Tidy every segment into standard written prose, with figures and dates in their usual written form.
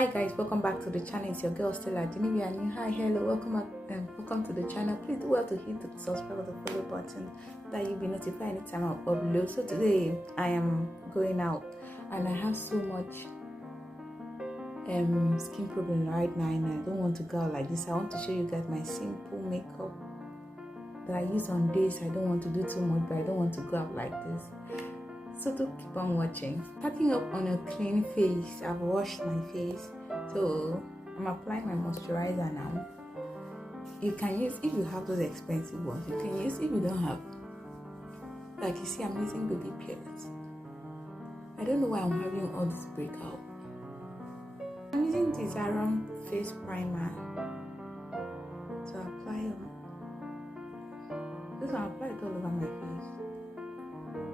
Hi guys, welcome back to the channel. It's your girl Stella. If you are new, hi, hello, welcome back and welcome to the channel. Please do well to hit the subscribe or the follow button that you'll be notified anytime I upload. So today I am going out and I have so much skin problem right now and I don't want to go out like this. I want to show you guys my simple makeup that I use on days I don't want to do too much, but I don't want to go out like this. So to keep on watching. Starting up on a clean face, I've washed my face, so I'm applying my moisturizer now. You can use, if you have those expensive ones, you can use. If you don't have, like you see, I'm using baby pearls. I don't know why I'm having all this breakout. I'm using this Aram face primer to apply on. This one, I apply it all over my face.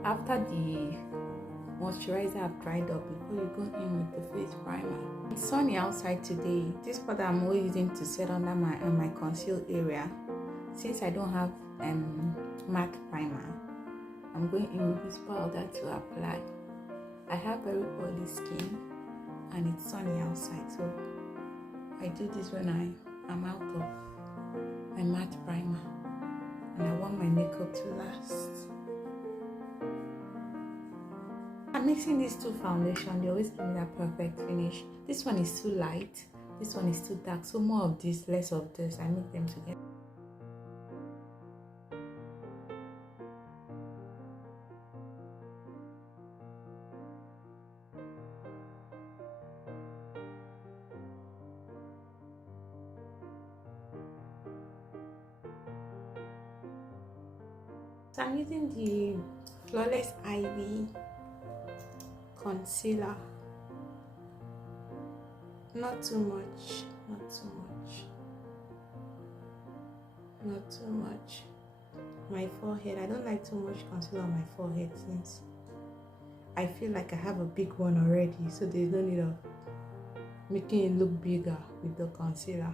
After the moisturizer have dried up, before you go in with the face primer. It's sunny outside today. This powder I'm always using to set under my conceal area. Since I don't have matte primer, I'm going in with this powder to apply. I have very oily skin and it's sunny outside, so I do this when I am out of my matte primer and I want my makeup to last. I'm mixing these two foundations. They always give me that perfect finish. This one is too light, this one is too dark, so more of this, less of this. I mix them together. So I'm using the Flawless Ivy concealer. Not too much, not too much, not too much. My forehead, I don't like too much concealer on my forehead since I feel like I have a big one already, so there's no need of making it look bigger with the concealer.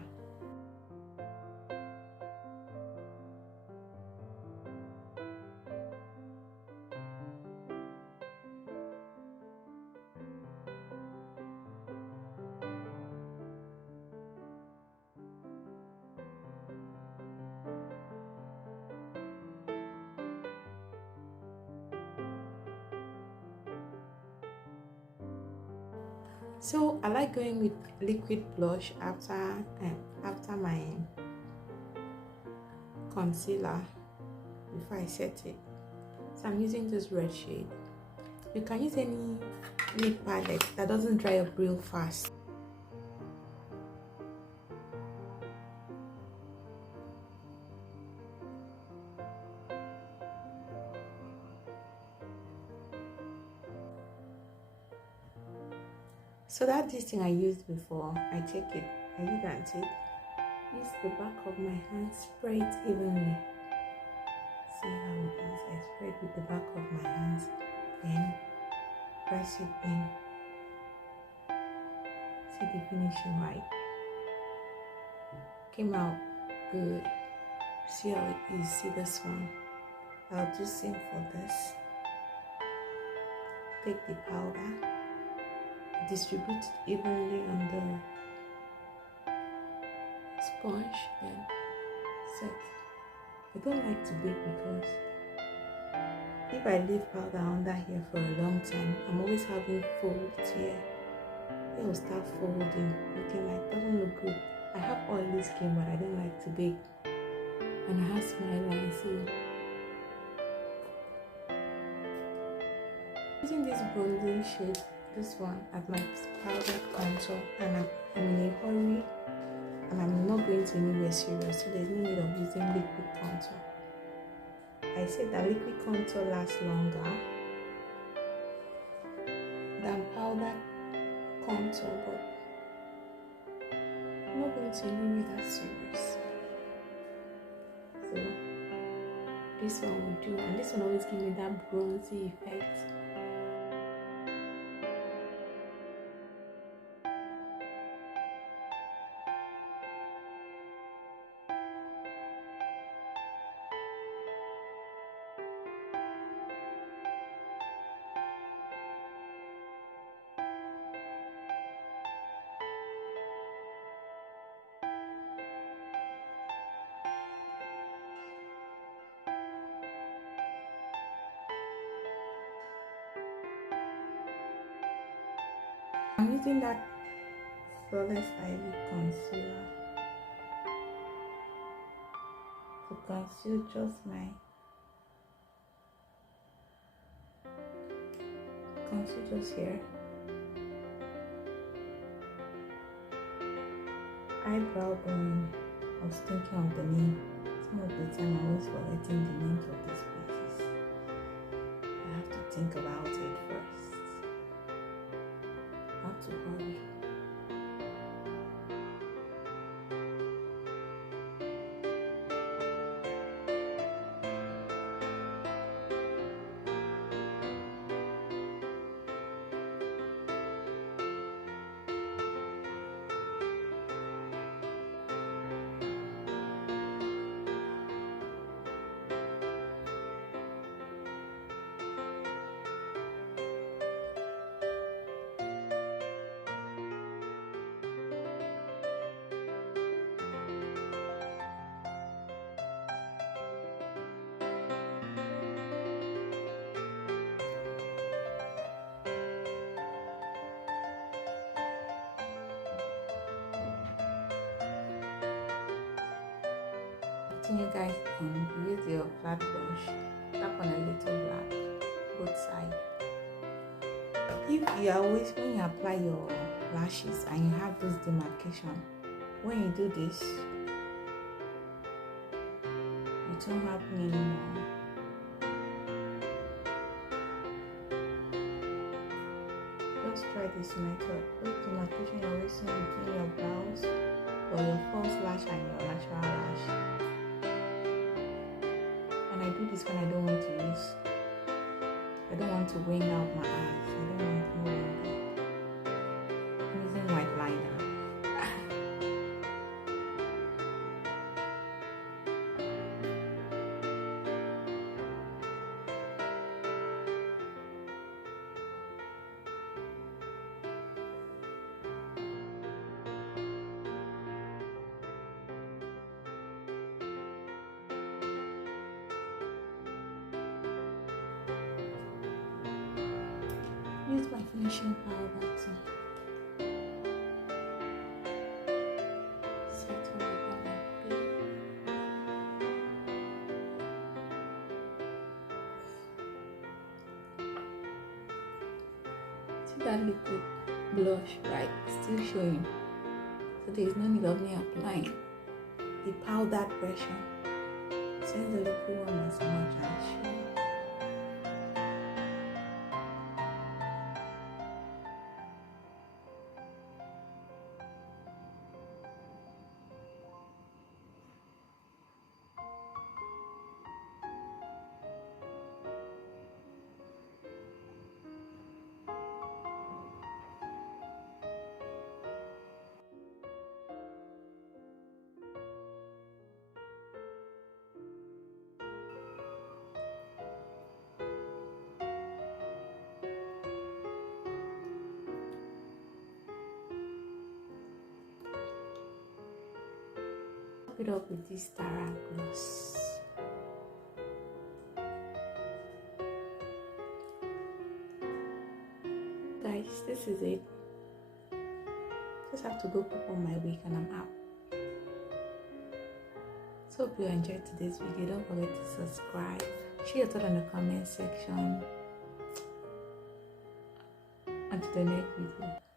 So I like going with liquid blush after my concealer before I set it. So I'm using this red shade. You can use any lip palette that doesn't dry up real fast. So that this thing I used before, I take it, I use that tip, use the back of my hand, spray it evenly. See how it is? I spray it with the back of my hands, then press it in. See the finishing right? Came out good. See how it is? See this one? I'll do same for this. Take the powder, distribute it evenly on the sponge, then set. I don't like to bake because if I leave powder under here for a long time, I'm always having folds here. It will start folding, looking like, doesn't look good. I have oily skin, but I don't like to bake, and I have smile lines, so using this bronzing shade, this one as my powder contour, and I'm in a hurry and I'm not going to anywhere serious, so there's no need of using liquid contour. I said that liquid contour lasts longer than powder contour, but I'm not going to anywhere that serious. So this one will do, and this one always gives me that bronzy effect. I'm using that Flawless Ivy concealer to conceal just my here. Eyebrow bone. I was thinking of the name. Some of the time I always forgetting the names of these places. I have to think about it first. I have to hurry. You guys use your flat brush, tap on a little black both sides. If you always, when you apply your lashes and you have those demarcation, when you do this, it won't happen anymore. Just try this method. Those demarcation you're always seeing between your brows or your false lash and your natural lash. I do this when I don't want to wing out my eyes. I don't want to I'm using white liner. Use my finishing powder to settle it on my face. See that liquid blush, right? Still showing. So there is no need of me applying the powdered version. Since the liquid one was much and showing. It up with this Tara gloss. Guys, this is it. Just have to go put on my wig and I'm out. So hope you enjoyed today's video. Don't forget to subscribe. Share your thoughts in the comment section. Until the next video.